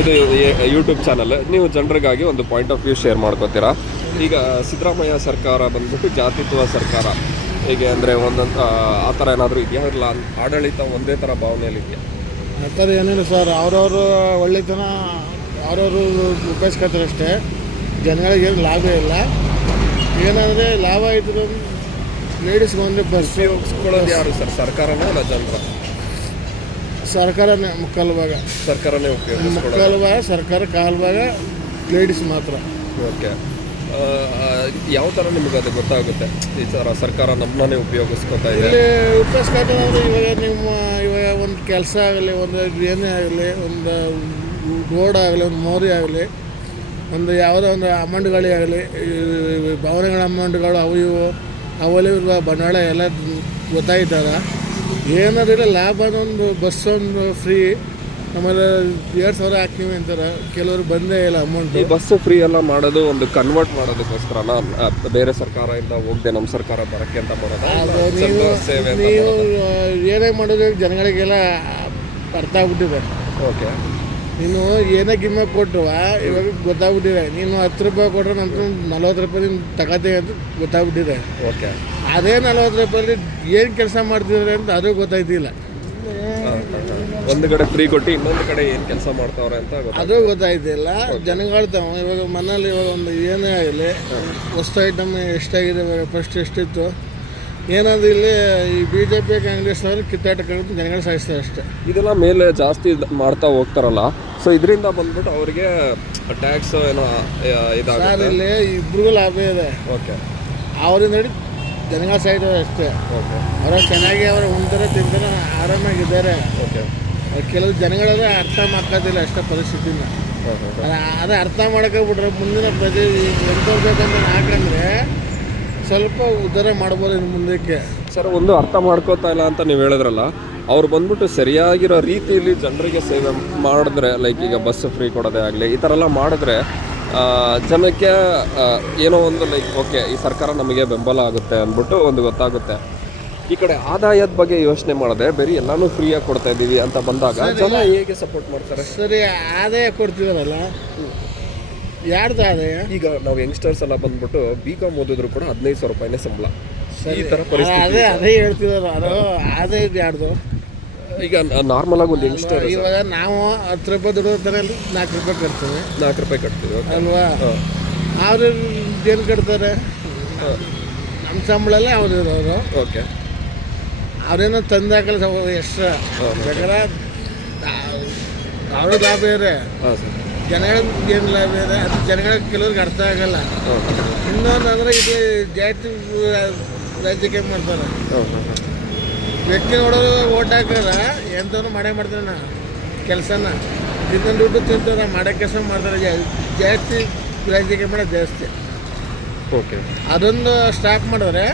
ಇದು YouTube channel. ನೀವು ಜನರಿಗಾಗಿ ಒಂದು ಪಾಯಿಂಟ್ ಆಫ್ ವ್ಯೂ ಶೇರ್ ಮಾಡ್ಕೋತೀರಾ. ಈಗ ಸಿದ್ದರಾಮಯ್ಯ ಸರ್ಕಾರ ಬಂದ್ಬಿಟ್ಟು ಜಾತಿತ್ವ ಸರ್ಕಾರ ಹೇಗೆ ಅಂದರೆ ಒಂದೊಂದು ಆ ಥರ ಏನಾದರೂ ಇದೆಯಾ, ಇಲ್ಲ ಆಡಳಿತ ಒಂದೇ ಥರ ಭಾವನೆಯಲ್ಲಿದೆಯಾ? ಆ ಥರ ಏನಿಲ್ಲ ಸರ್. ಅವ್ರವರು ಒಳ್ಳೆತನ ಅವ್ರವರು ಉಪಯೋಗಿಸ್ಕೊತಾರೆ ಅಷ್ಟೇ. ಜನಗಳಿಗೆ ಏನು ಲಾಭ ಇಲ್ಲ. ಏನಂದರೆ ಲಾಭ ಇದ್ರು ಲೇಡೀಸ್ಗೆ ಒಂದು ಬಸ್ ಉಪಯೋಗಿಸ್ಕೊಳ್ಳೋದು ಯಾರು ಸರ್, ಸರ್ಕಾರನೇ ಅಲ್ಲ ಜನರ? ಸರ್ಕಾರನೇ ಮುಕ್ಕಾಲು ಭಾಗ. ಸರ್ಕಾರನೇ ಉಪಯೋಗಿಸ್ಕೊಳ್ಳೋದು. ಮುಕ್ಕಾಲು ಭಾಗ ಸರ್ಕಾರ, ಕಾಲು ಭಾಗ ಲೇಡೀಸ್ ಮಾತ್ರ. ಓಕೆ. ಯಾವ ಥರ ನಿಮಗೆ ಅದು ಗೊತ್ತಾಗುತ್ತೆ ಈ ಥರ ಸರ್ಕಾರ ನಮ್ಮನ್ನೇ ಉಪಯೋಗಿಸ್ಕೊತಾ ಇದೆ? ಇಲ್ಲಿ ಉಪಯೋಗಿಸ್ಕೊತಾರೆ ಅಂದರೆ ಇವಾಗ ಒಂದು ಕೆಲಸ ಆಗಲಿ, ಒಂದು ಏನೇ ಆಗಲಿ, ಒಂದು ರೋಡ್ ಆಗಲಿ, ಒಂದು ಮೋರಿ ಆಗಲಿ, ಒಂದು ಯಾವುದೋ ಒಂದು ಅಮೌಂಟ್ಗಳೇ ಆಗಲಿ, ಭವನಗಳ ಅಮೌಂಟ್ಗಳು ಅವು ಇವು ಅವಲ್ಲಿ ಬಂಡವಾಳ ಎಲ್ಲ ಗೊತ್ತಾಯ್ತದ. ಏನಾದಿಲ್ಲ ಲಾಭ ಒಂದು ಬಸ್ ಒಂದು ಫ್ರೀ, ಆಮೇಲೆ 2,000 ಹಾಕ್ತೀವಿ ಅಂತಾರೆ. ಕೆಲವರು ಬಂದೇ ಇಲ್ಲ ಅಮೌಂಟ್. ಈ ಬಸ್ ಫ್ರೀ ಎಲ್ಲ ಮಾಡೋದು ಒಂದು ಕನ್ವರ್ಟ್ ಮಾಡೋದಕ್ಕೋಸ್ಕರ ಬೇರೆ ಸರ್ಕಾರದಿಂದ ಹೋಗದೆ ನಮ್ಮ ಸರ್ಕಾರ ಬರೋಕ್ಕೆ ಅಂತ ಮಾಡೋದು ಸೇವೆ. ನೀವು ಏನೇ ಮಾಡೋದು ಜನಗಳಿಗೆಲ್ಲ ಅರ್ಥ ಆಗ್ಬಿಟ್ಟಿದೆ. ಓಕೆ. ನೀನು ಏನೇ ಗಿಮ್ಮೆ ಕೊಟ್ಟು ಇವಾಗ ಗೊತ್ತಾಗ್ಬಿಟ್ಟಿದೆ. ನೀನು 10 ರೂಪಾಯಿ ಕೊಟ್ಟರೆ ನಂತರ 40 ರೂಪಾಯಿ ನೀನು ತಗೋತೀವಿ ಅಂತ ಗೊತ್ತಾಗ್ಬಿಟ್ಟಿದೆ. ಓಕೆ. ಅದೇ 40 ರೂಪಾಯಲ್ಲಿ ಏನು ಕೆಲಸ ಮಾಡ್ತಿದ್ರೆ ಅಂತ ಅದು ಗೊತ್ತಾಯ್ತಿಲ್ಲ. ಒಂದು ಕಡೆ ಫ್ರೀ ಕೊಟ್ಟು ಇನ್ನೊಂದು ಕಡೆ ಏನು ಕೆಲಸ ಮಾಡ್ತಾವ್ರೆ ಅಂತ ಅದು ಗೊತ್ತಾಯ್ತಿಲ್ಲ. ಜನಗಳ್ತಾವ ಇವಾಗ ಮನೇಲಿ ಇವಾಗ ಒಂದು ಏನೇ ಆಗಲಿ ವಸ್ತು ಐಟಮ್ ಎಷ್ಟಾಗಿದೆ, ಇವಾಗ ಫಸ್ಟ್ ಎಷ್ಟಿತ್ತು ಏನಾದ್ರು ಇಲ್ಲಿ ಈ BJP ಕಾಂಗ್ರೆಸ್ ಅವರು ಕಿತ್ತಾಟಕ್ಕೆ ಜನಗಳು ಸಾಯಿಸ್ತಾರೆ ಅಷ್ಟೇ. ಇದೆಲ್ಲ ಮೇಲೆ ಜಾಸ್ತಿ ಮಾಡ್ತಾ ಹೋಗ್ತಾರಲ್ಲ, ಸೊ ಇದರಿಂದ ಬಂದ್ಬಿಟ್ಟು ಅವರಿಗೆ ಟ್ಯಾಕ್ಸ್ ಏನೋ ಇದಾಗುತ್ತೆ. ಸರ್ ಇಲ್ಲಿ ಇಬ್ರಿಗೂ ಲಾಭ ಇದೆ. ಓಕೆ. ಅವರಿಂದ ನೋಡಿ ಜನಗಳು ಸಾಯ್ತಾರೆ ಅಷ್ಟೇ. ಓಕೆ. ಅವರ ಚೆನ್ನಾಗಿ ಅವರು ಉಣ್ತಾರೆ, ತಿಂತಾರೆ, ಆರಾಮಾಗಿದ್ದಾರೆ. ಓಕೆ. ಕೆಲವು ಜನಗಳೆಲ್ಲ ಅರ್ಥ ಮಾಡ್ಕೋದಿಲ್ಲ ಅಷ್ಟೇ ಪರಿಸ್ಥಿತಿನ. ಅದೇ ಅರ್ಥ ಮಾಡ್ಕೊಬಿಟ್ರೆ ಮುಂದಿನ ಪ್ರತಿ ಎಂಥವ್ರು ಬೇಕಂತ ಹಾಕಂದ್ರೆ ಸ್ವಲ್ಪ ಉದ್ಧಾರ ಮಾಡ್ಬೋದು ಇನ್ನು ಮುಂದಕ್ಕೆ. ಸರ್, ಒಂದು ಅರ್ಥ ಮಾಡ್ಕೋತಾ ಇಲ್ಲ ಅಂತ ನೀವು ಹೇಳಿದ್ರಲ್ಲ, ಅವ್ರು ಬಂದ್ಬಿಟ್ಟು ಸರಿಯಾಗಿರೋ ರೀತಿಯಲ್ಲಿ ಜನರಿಗೆ ಸೇವೆ ಮಾಡಿದ್ರೆ, ಲೈಕ್ ಈಗ ಬಸ್ ಫ್ರೀ ಕೊಡೋದೇ ಆಗಲಿ, ಈ ಥರ ಎಲ್ಲ ಮಾಡಿದ್ರೆ ಜನಕ್ಕೆ ಏನೋ ಒಂದು ಲೈಕ್ ಓಕೆ ಈ ಸರ್ಕಾರ ನಮಗೆ ಬೆಂಬಲ ಆಗುತ್ತೆ ಅಂದ್ಬಿಟ್ಟು ಒಂದು ಗೊತ್ತಾಗುತ್ತೆ. ಈ ಕಡೆ ಆದಾಯದ ಬಗ್ಗೆ ಯೋಚನೆ ಮಾಡಿದೆ, ಬರೀ ಎಲ್ಲಾನು ಫ್ರೀಯಾಗಿ ಕೊಡ್ತಾ ಇದ್ದೀವಿ ಅಂತ ಬಂದಾಗ ಜನ ಹೇಗೆ ಸಪೋರ್ಟ್ ಮಾಡ್ತಾರೆ? ಸರಿ, ಆದಾಯ ಕೊಡ್ತಿದಾರಲ್ಲ, ಯಾರ್ದು ಆದಾಯ? ಈಗ ನಾವು ಯಂಗ್ಸ್ಟರ್ಸ್ ಎಲ್ಲ ಬಂದ್ಬಿಟ್ಟು BCom ಓದಿದ್ರು ಕೂಡ 15,000 ರೂಪಾಯಿನೇ ಸಂಬಳ. ಸರಿ, ಈ ಥರ ಪರಿಸ್ಥಿತಿ ಅದೇ ಹೇಳ್ತಿದಾರ. ಅದು ಆದಾಯ ಯಾರ್ದು? ಈಗ ನಾರ್ಮಲ್ ಆಗಿ ಒಂದು ಯಂಗ್ಸ್ಟರ್ ಇವಾಗ ನಾವು 10 ರೂಪಾಯಿ ದುಡಿದ್ರೆ 4 ರೂಪಾಯಿ ಕಟ್ತೀವಿ. 4 ರೂಪಾಯಿ ಕಟ್ತೀವಿ ಅಲ್ವಾ? ಅವ್ರು ಏನು ಕಟ್ತಾರೆ? ನಮ್ಮ ಸಂಬಳಲ್ಲೇ ಅವ್ರು ಇರೋರು. ಓಕೆ. ಅವ್ರೇನೋ ತಂದು ಹಾಕಲ್ಲ ಎಷ್ಟು ಬೇಕಾದ್ರೆ ಅವ್ರ ಲಾಭ ಇದೆ, ಜನಗಳಿಗೆ ಏನು ಲಾಭ ಇದೆ, ಅದು ಜನಗಳಿಗೆ ಕೆಲವ್ರಿಗೆ ಅರ್ಥ ಆಗಲ್ಲ. ಇನ್ನೊಂದು ಅಂದರೆ ಇದು ಜಾತಿ ರಾಜಕೀಯ ಮಾಡ್ತಾರೆ. ವ್ಯಕ್ತಿ ನೋಡೋದು ಓಟ್ ಹಾಕಿದ್ರೆ ಎಂಥವ್ರು ಮಾಡೇ ಮಾಡ್ತಾರೆ. ನಾ ಕೆಲಸನ ತಿಂದು ದುಡ್ಡು ತಿಂತಾರೆ, ಮಾಡೋ ಕೆಲಸ ಮಾಡ್ತಾರೆ. ಜಾಸ್ತಿ ರಾಜಕೀಯ ಮಾಡೋದು ಜಾಸ್ತಿ. ಓಕೆ. ಅದೊಂದು ಸ್ಟಾಪ್ ಮಾಡಿದ್ರೆ